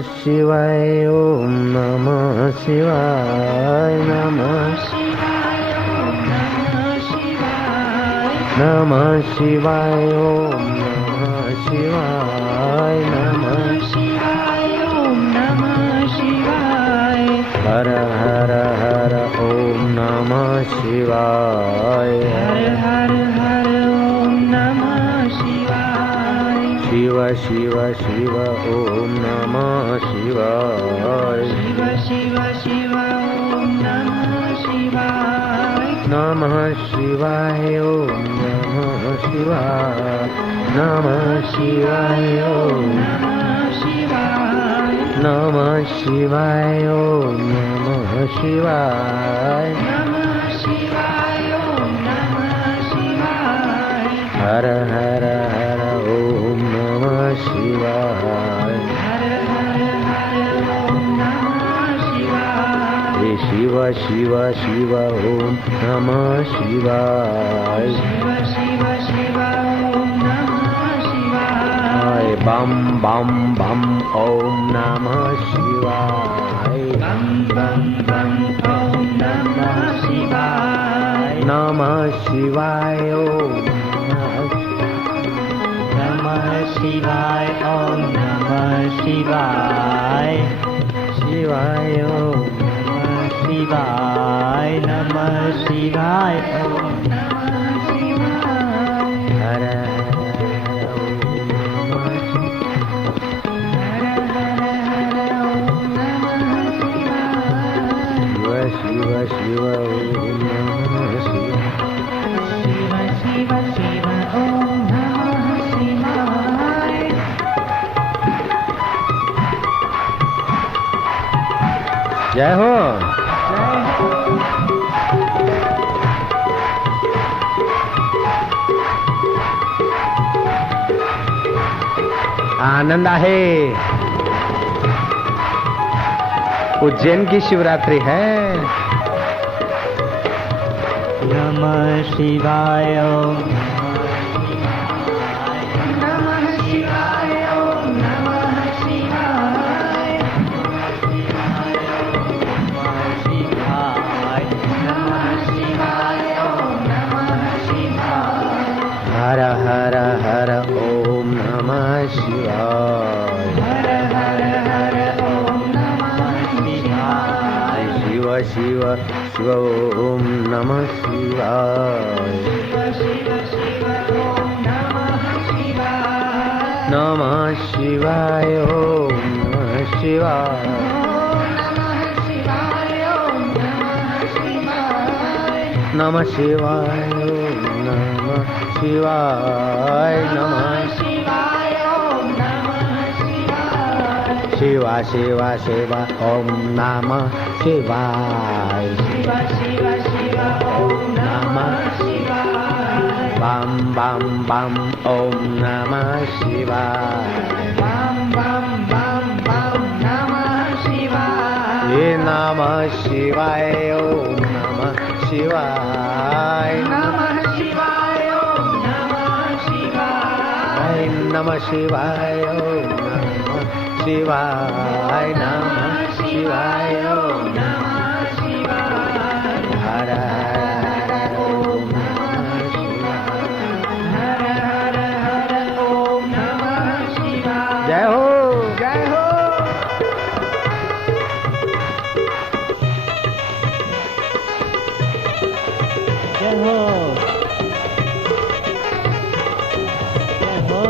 शिवाय ओम नमः शिवाय नमः नमः शिवाय ओम नमः शिवाय नमः हर हर हर ओम नमः शिवाय हर हर हर ओम नमः शिवाय शिव शिव शिव ओम नमः शिवाय शिव शिव शिव ओम नमः शिवाय नमः शिवाय ओम नमः शिवाय नमः शिवाय ओम नमः शिवाय नमः शिवाय ओम नमः शिवाय नमः शिवाय ओम नमः शिवाय हर हर हर ओम नमः शिवाय हर हर हर ओम नमः शिवाय हे शिव शिव शिव ओम नमः शिवाय शिव शिव शिव ओम नमः शिवाय बम बम बम ओम नमः शिवाय बम बम बम ओम नमः शिवाय नमः शिवाय ओम नमः शिवाय ओम नमः शिवाय शिवाय ओम शिवाय नमः शिवाय ओम नमः शिवाय हर हर हर हर ओम नमः शिवाय शिव शिव शिव ओम नमः शिवाय शिव शिव शिव ओम नमः शिवाय जय हो आनंद आहे उज्जैन की शिवरात्रि है नमः शिवाय ओम नमः शिवाय ओम नमः शिवाय नमः शिवाय ओम नमः शिवाय हर हर हर ओम नमः शिवाय हर हर हर ओम नमः शिवाय शिव शिव शिव ओम नमः शिवाय शिव शिव ओम नमः शिवाय नमः शिवाय ओम नमः शिवाय नमः शिवाय ओम नमः शिवाय नमः शिवा शिवा शिवा ओम नमः शिवाय नमः बम बम बम ओम नमः शिवाय हे नमः शिवाय ओम नमः शिवाय नमः शिवाय ओम नमः शिवाय ओम नमः शिवाय नमः शिवाय ओम नमः शिवाय हर हर ओम नमः शिवाय जय हो जय हो जय हो जय हो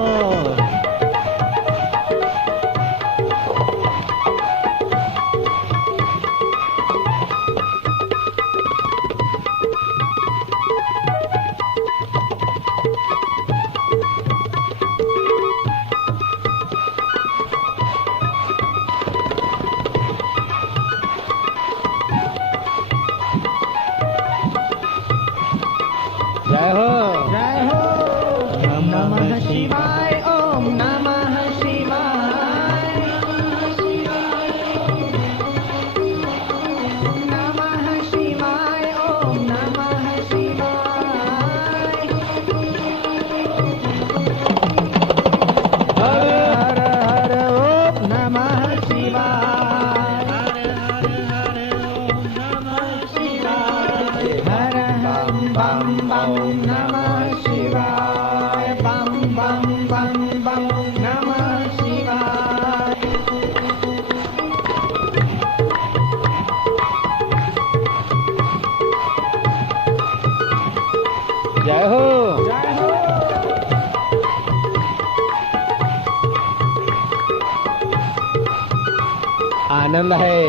आनंद है।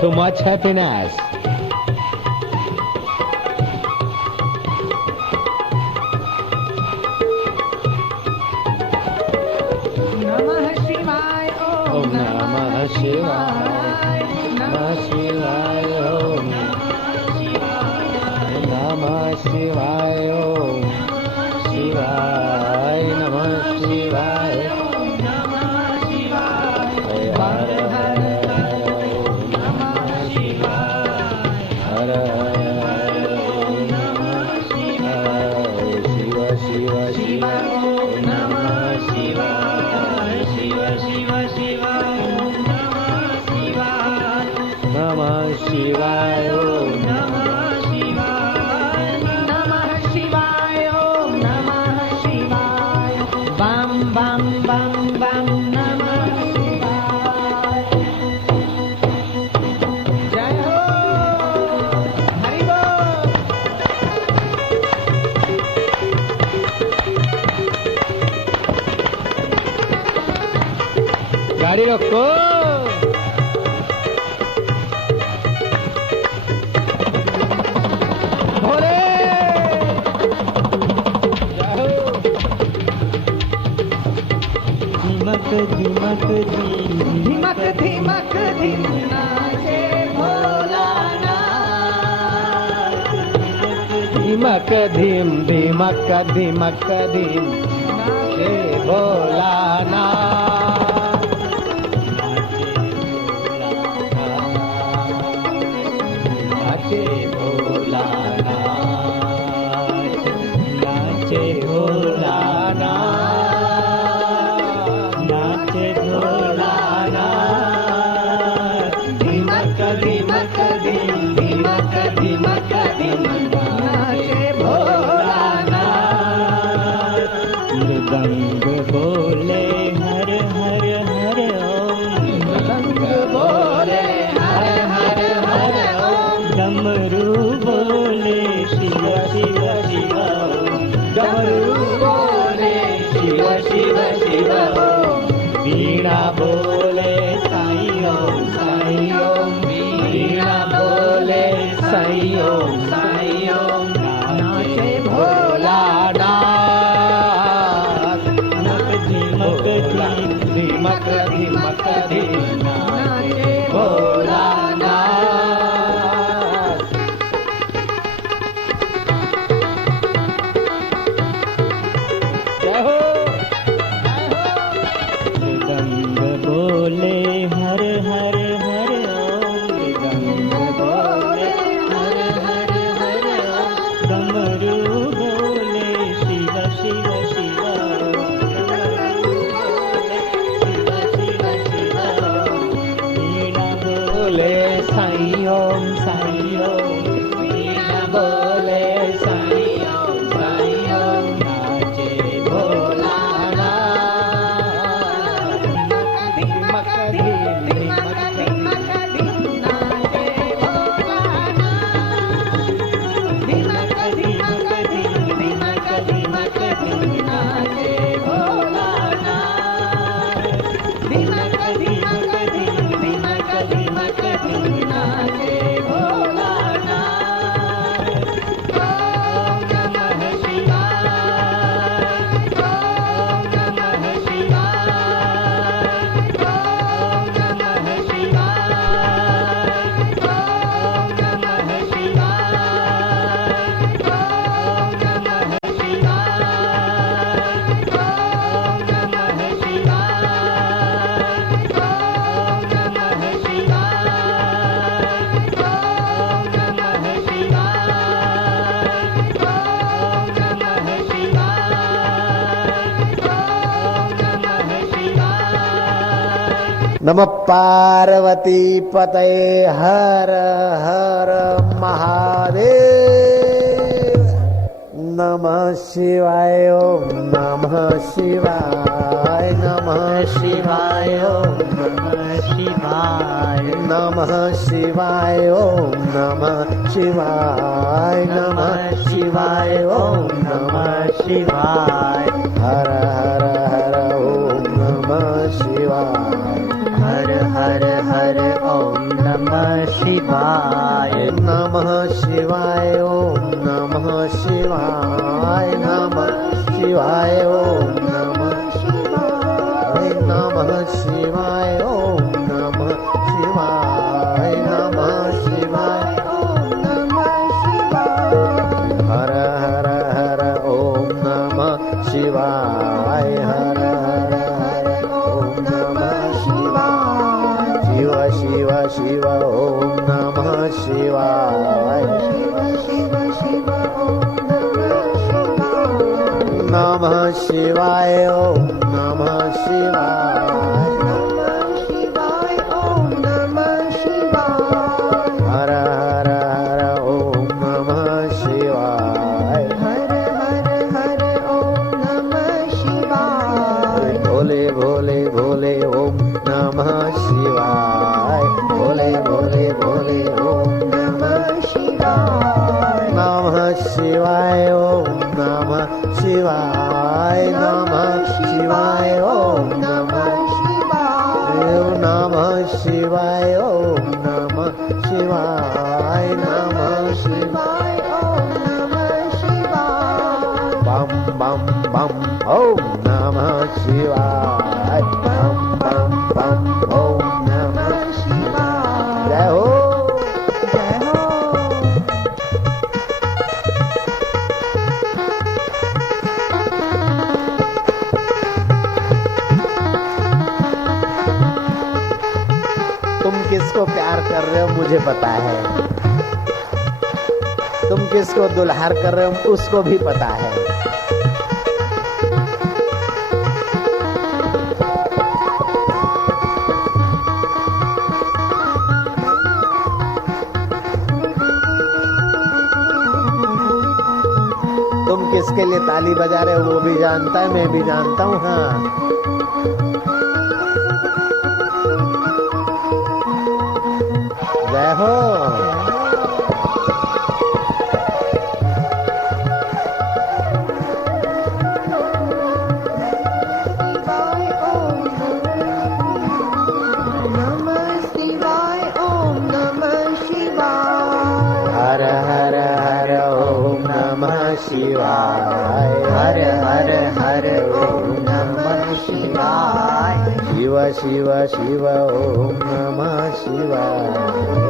Too much happiness. Namah Shivaya, Om Namah Shivaya. Namah Shivaya. Om Namah Shivaya. Om Shivaya. Namah Shivaya. Hare Hare. Hare Hare. Shiva Shiva Shiva. Namah Shivaya. Namah Shivaya, Namah Shivaya, Bam Bam Bam Bam, Namah Shivaya. Jai Ho, Hari Bol. गाड़ी रोको। भोले जाओ। धीमक धीमक धीमक धीमक धीम नाचे भोलानाथ। धीमक धीम धीमक धीमक धीम नाचे भोलानाथ। नाचे भोलानाथ। नाचे भोलानाथ। नाचे भोलानाथ। धीमक धीमक धीम धीमक धीमक धीम नाचे भोलानाथ। मृदंग बोले हर हर हर ओम। मृदंग बोले हर हर हर ओम। डमरू बोले शिव शिव शिव ओम। डमरू बोले शिव शिव शिव ओम। वीणा बोले साई ओम साई ओम। वीणा बोले साई ओम साई ओम। नाचे भोलानाथ। धीमक धीम धीमक धीमक धीम नाचे भोलानाथ। जय हो मृदंग बोले हर हर हर ओम। मृदंग बोले हर हर हर ओम। डमरू बोले शिव शिव शिव ओम। वीणा बोले साई ओम साई ओम। वीणा बोले साई ओम साई ओम। नाचे भोलानाथ। धीमक धीम धीमक धीमक धीम नाचे भोलानाथ। धीमक धीमक धीम धीमक धीमक धीम नाचे भोलानाथ। धीमक धीमक धीम धीमक धीमक धीम नाचे भोलानाथ। ओम नमः शिवाय। ओम नमः शिवाय। ओम नमः शिवाय। ओम नमः शिवाय। ओम नमः शिवाय। ओम नमः शिवाय। ओम नमः शिवाय। ओम नमः शिवाय। ओम नमः शिवाय। नमः पार्वती पतये हर हर महादेव। नमः शिवाय ओम नमः शिवाय नमः नमः शिवाय ओम नमः शिवाय नमः शिवाय ओम नमः शिवाय नमः शिवाय ओम नमः शिवाय हर हर हर ओम नमः शिवाय हर हर हर ओम नमः शिवाय नमः शिवाय ओम नमः शिवाय नमः शिवाय ओम नमः शिवाय नमः शिवाय ओम नमः शिवाय नमः शिवाय ओम नमः शिवाय हर हर हर ओम नमः शिवाय हर हर हर ओम नमः शिवाय शिव शिव शिव ओम नमः शिवाय शिव शिव शिव ओम नमः शिवाय ओम नमः शिवाय नमः शिवाय ओम नमः शिवाय हर हर हर ओम नमः शिवाय हर हर हर ओम नमः शिवाय भोले भोले भोले ओम नमः शिवाय भोले भोले भोले ओम नमः शिवाय नमः शिवाय ओम नमः शिवाय नमः शिवाय ओम नमः शिवाय नमः शिवाय ओम नमः शिवाय नमः शिवाय ओम नमः शिवाय बम बम बम ओम नमः शिवाय बम बम बम ओम नमः शिवाय जय हो जय हो तुम किसको प्यार कर रहे हो मुझे पता है, तुम किसको दुल्हार कर रहे हो उसको भी पता है। तुम किसके लिए ताली बजा रहे हो वो भी जानता है, मैं भी जानता हूँ। हाँ जय हो हर हर हर ओम नमः शिवाय हर हर हर ओम नमः शिवाय शिव शिव शिव ओम नमः शिवाय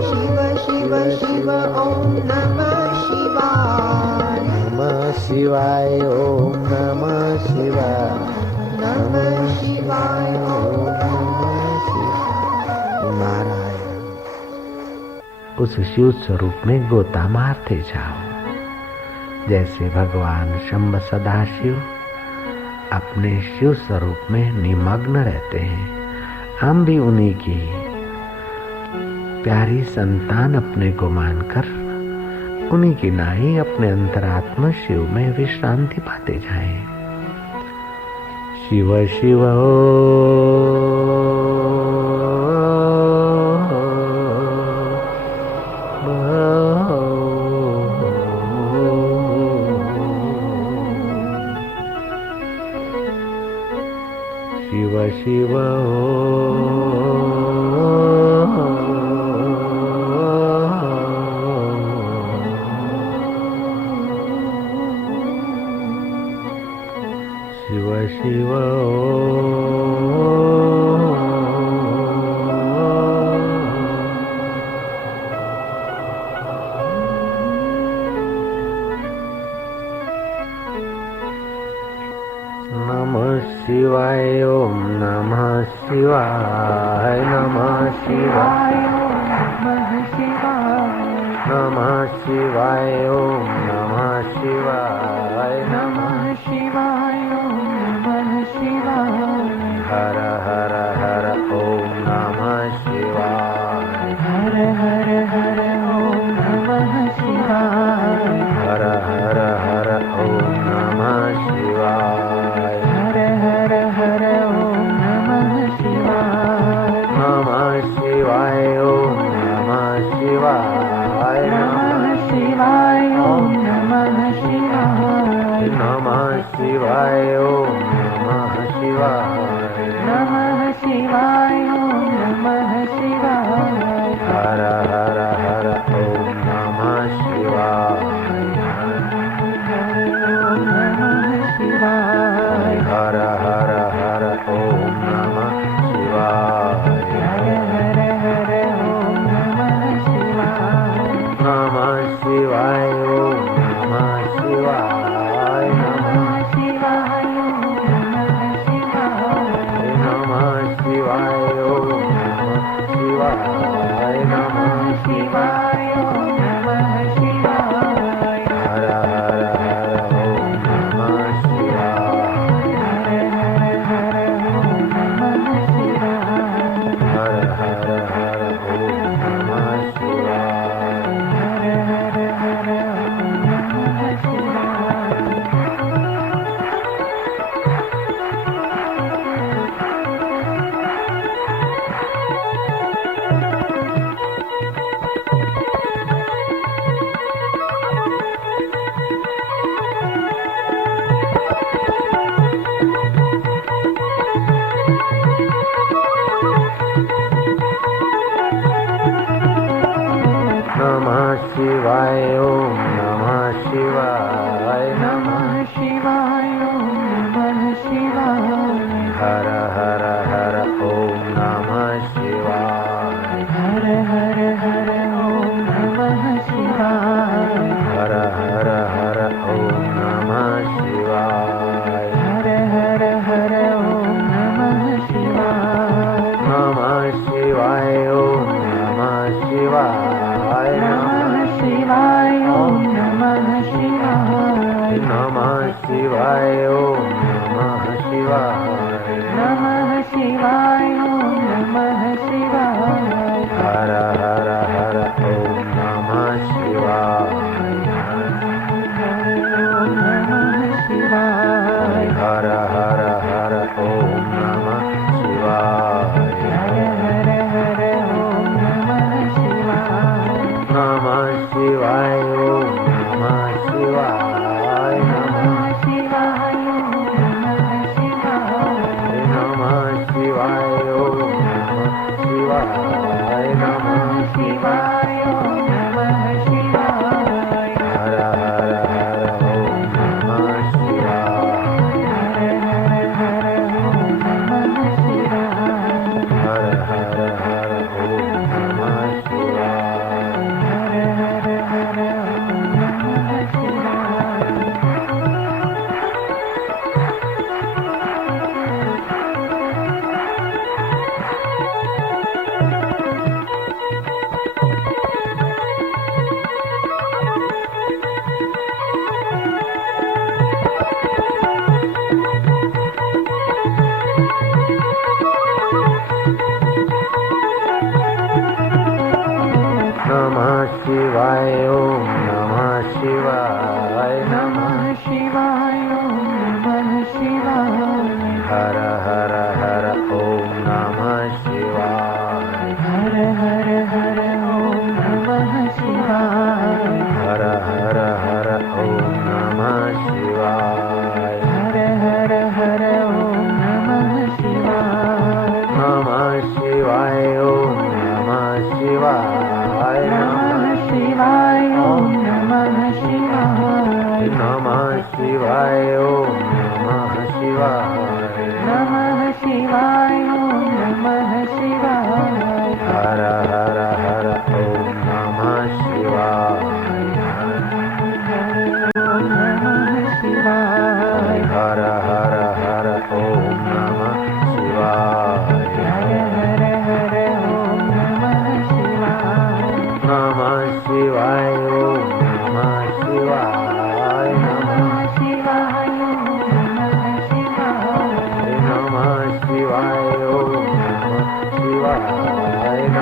शिव शिव शिव ओम नमः शिवाय नमः शिवाय ओम नमः शिवाय नमः शिवाय ओम नमः शिवाय। नारायण उस शिव स्वरूप में गोता मारते जाओ, जैसे भगवान शंभ सदाशिव अपने शिव स्वरूप में निमग्न रहते हैं, हम भी उन्हीं की प्यारी संतान अपने को मानकर उन्हीं की नाई अपने अंतरात्मा शिव में विश्रांति पाते जाएं। शिव शिव शिव शिव शिव शिव नमः शिवाय ओम नमः शिवाय नमः शिवाय नमः शिवाय ओम नमः शिवाय नमः शिवाय ओम नमः शिवाय हर हर हर ओम नमः शिवाय हर हर हर ओम नमः शिवाय हर हर हर ओम नमः शिवाय हर हर हर ओम शिवाय नमः शिवाय ॐ नमः शिवाय हर हर हर ओम नमः शिवाय ॐ नमः शिवाय हर हर हर ओम नमः शिवाय हर हर हर ॐ नमः शिवाय नमः शिवाय ओम नमः शिवाय नमः शिवाय ॐ नमः शिवाय नमः शिवाय ओम नमः शिवाय नमः शिवाय ॐ नमः शिवाय हर हर हर ओम नमः शिवाय हर हर हर ॐ नमः शिवाय हर हर हर ओम नमः शिवाय हर हर हर ॐ नमः शिवाय नमः शिवाय ओम नमः शिवाय नमः शिवाय ॐ नमः शिवाय हर हर हर ओम नमः शिवाय हर हर हर ॐ नमः शिवाय हर हर हर ओम नमः शिवाय हर हर हर ॐ नमः शिवाय नमः शिवाय ओम नमः शिवाय नमः शिवाय ॐ नमः शिवाय नमः शिवाय ओम नमः शिवाय नमः शिवाय ॐ नमः शिवाय हर हर हर ओम नमः शिवाय ॐ नमः शिवाय हर हर हर ओम नमः शिवाय हर हर हर ॐ नमः शिवाय नमः शिवाय ओम नमः शिवाय नमः शिवाय ॐ नमः शिवाय नमः शिवाय ओम नमः शिवाय नमः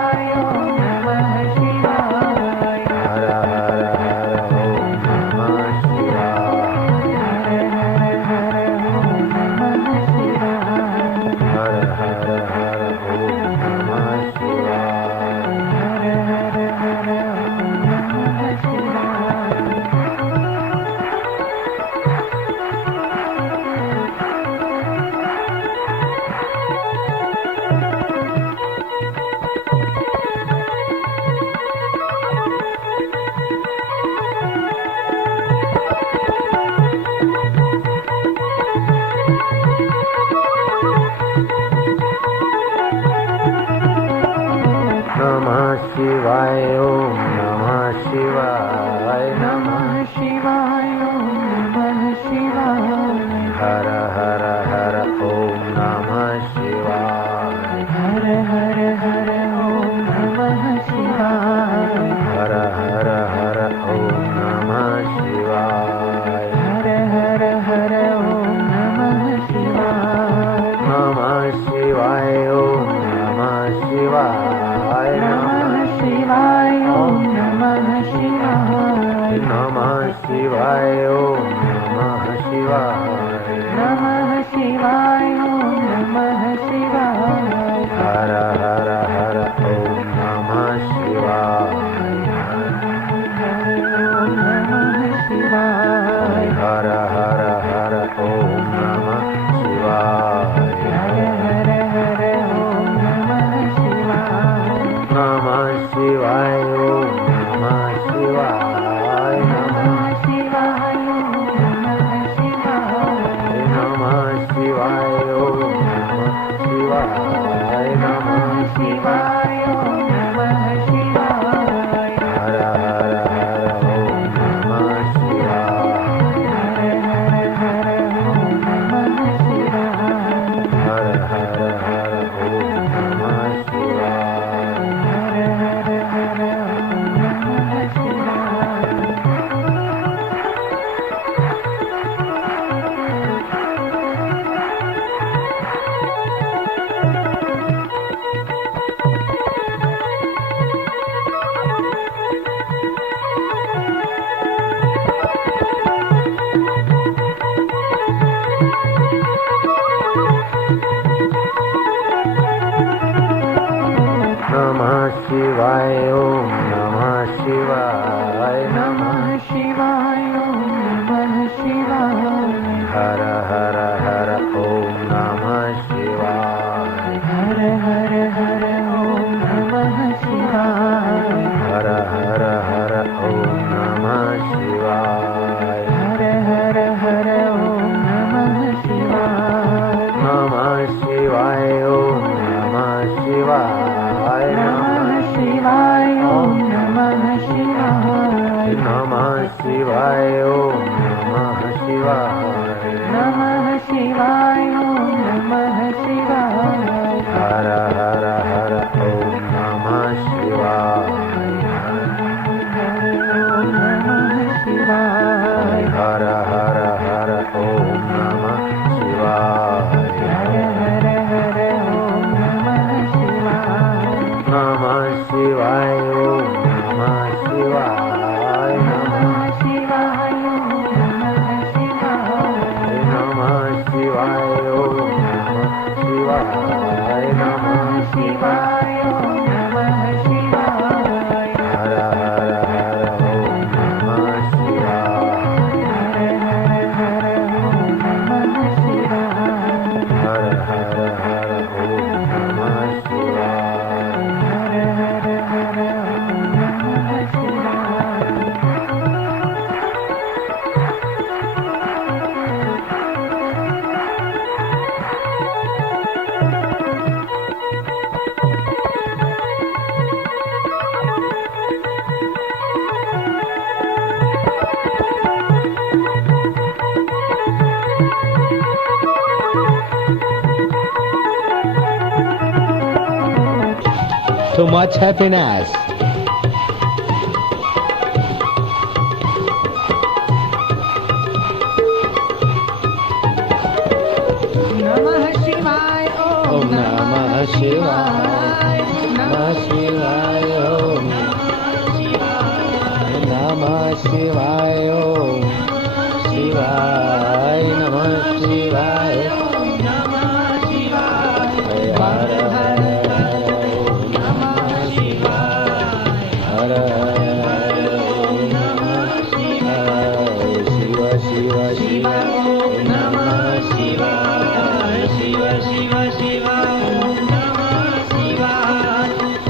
शिवाय ॐ नमः शिवाय हर हर हर ओम नमः शिवाय हर हर हर ॐ नमः शिवाय हर हर हर ओम नमः शिवाय हर हर हर ॐ नमः शिवाय नमः शिवाय ओम नमः शिवाय नमः शिवाय ॐ नमः शिवाय हर हर हर ओम नमः शिवाय हर हर हर ॐ नमः शिवाय हर हर हर ओम नमः शिवाय हर हर हर ॐ नमः शिवाय नमः शिवाय ओम नमः शिवाय नमः शिवाय ॐ नमः शिवाय नमः शिवाय ओम नमः शिवाय नमः शिवाय ॐ नमः शिवाय हर हर हर ओम नमः शिवाय ॐ नमः शिवाय हर हर हर ओम नमः शिवाय हर हर हर ॐ नमः शिवाय नमः शिवाय ओम नमः शिवाय नमः शिवाय ॐ नमः शिवाय नमः शिवाय much happiness. नमः शिवाय Om Namah Shivaya. Namah Shivaya. Om Namah Shivaya. Om Shivaya. Namah Shivaya. Har Har Namah Shivaya. Har Namah Shivaya. Shiva Shiva Shiva. Namah Shivaya. Shiva Shiva Shiva. Namah Shivaya.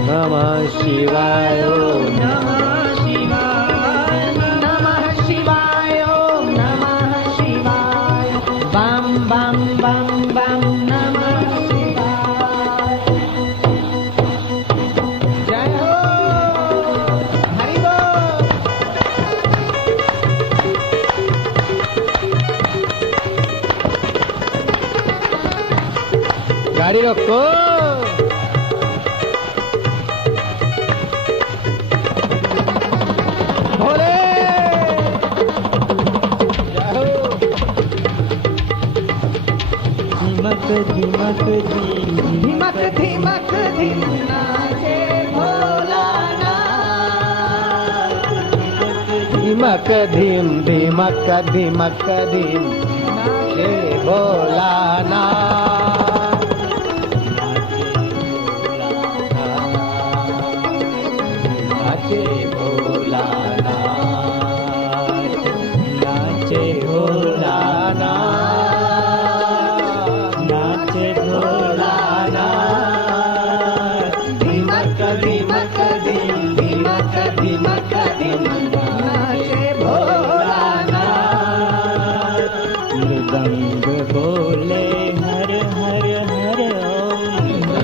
Namah Shivaya. Namah Shivaya. नमः शिवाय ओम नमः शिवाय बम बम बम बम नमः शिवाय जय हो हरि बोल गाड़ी रोको. भोले जाओ. धीमक धीमक धीमक धीमक धीम नाचे भोलानाथ धीमक धीम धीमक धीमक धीम नाचे भोलानाथ. नाचे भोलानाथ. नाचे भोलानाथ. नाचे भोलानाथ. धीमक धीमक धीम धीमक धीमक धीम नाचे भोलानाथ मृदंग बोले हर हर हर ओम.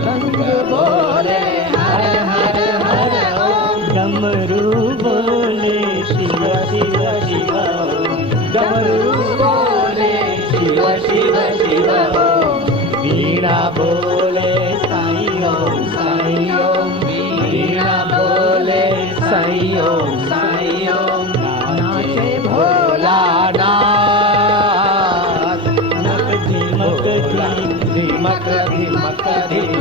रंग बोले हर हर हर ओम डमरू बोले शिव शिव शिव ओम. डमरू बोले शिव शिव शिव ओम वीणा बोले साई ओम साई ओम. वीणा बोले साई ओम साई ओम. नाचे भोलानाथ. धीमक धीमक धीमक धीमक धीम